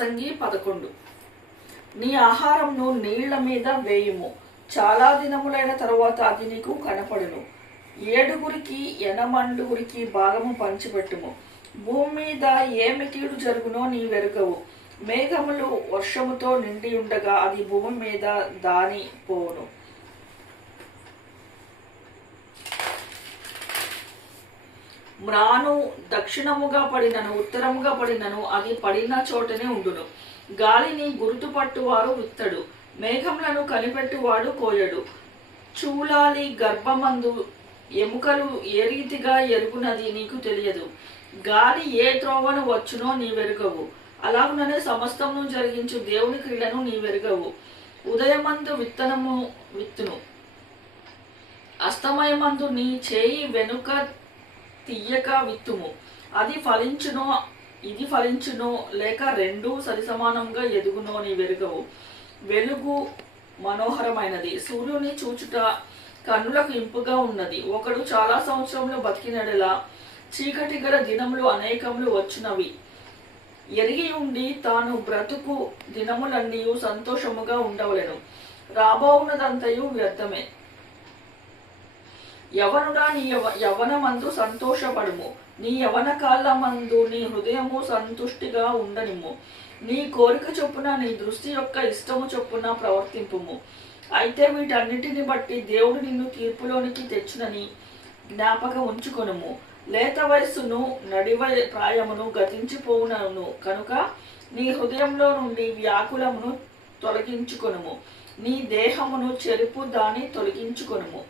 ప్రసంగి 11. నీ ఆహారంను నీళ్ల మీద వేయుము, చాలా దినములైన తరువాత అది నీకు కనపడును. 7 8 భాగము పంచిపెట్టుము. భూమి మీద ఏమి కీడు జరుగునో నీ వెరుగవు. మేఘములు వర్షముతో నిండి ఉండగా అది భూమి మీద దాని పోవును. మ్రాను దక్షిణముగా పడినను ఉత్తరముగా పడినను అది పడిన చోటనే ఉండును. గాలిని గుర్తుపట్టువారు విత్తడు, మేఘములను కనిపెట్టువాడు కోయడు. చూలాలి గర్భమందు ఎముకలు ఏ రీతిగా ఎరుగునది నీకు తెలియదు. గాలి ఏ త్రోవను వచ్చునో నీ వెరుగవు. అలాగుననే సమస్తమును జరిగించు దేవుని క్రియలను నీ వెరుగవు. ఉదయమందు విత్తనము విత్తును, అస్తమయమందు నీ చేయి వెనుక తీయక విత్తుము. అది ఫలించునో ఇది ఫలించునో లేక రెండూ సరిసమానంగా ఎదుగునో నీ వెరుగవు. వెలుగు మనోహరమైనది, సూర్యుని చూచుట కన్నులకు ఇంపుగా ఉన్నది. ఒకడు చాలా సంవత్సరములు బతికినడలా చీకటి గల దినములు అనేకములు వచ్చినవి. ఎరిగి ఉండి తాను బ్రతుకు దినములన్నీ సంతోషముగా ఉండవలెను. రాబోవున్నదంతయు వ్యర్థమే. యవనుడా నీ యవనమందు సంతోషపడుము, నీ యవన కాలమందు నీ హృదయము సంతుష్టిగా ఉండనిమ్ము. నీ కోరిక చొప్పున నీ దృష్టి యొక్క ఇష్టము చొప్పున ప్రవర్తింపుము. అయితే వీటన్నిటిని బట్టి దేవుడు నిన్ను తీర్పులోనికి తెచ్చునని జ్ఞాపకం ఉంచుకొనుము. లేత వయస్సును నడివ ప్రాయమును గతించిపోవునను కనుక నీ హృదయంలో నుండి వ్యాకులమును తొలగించుకొనుము. నీ దేహమును చెరుపు దాన్ని తొలగించుకొనుము.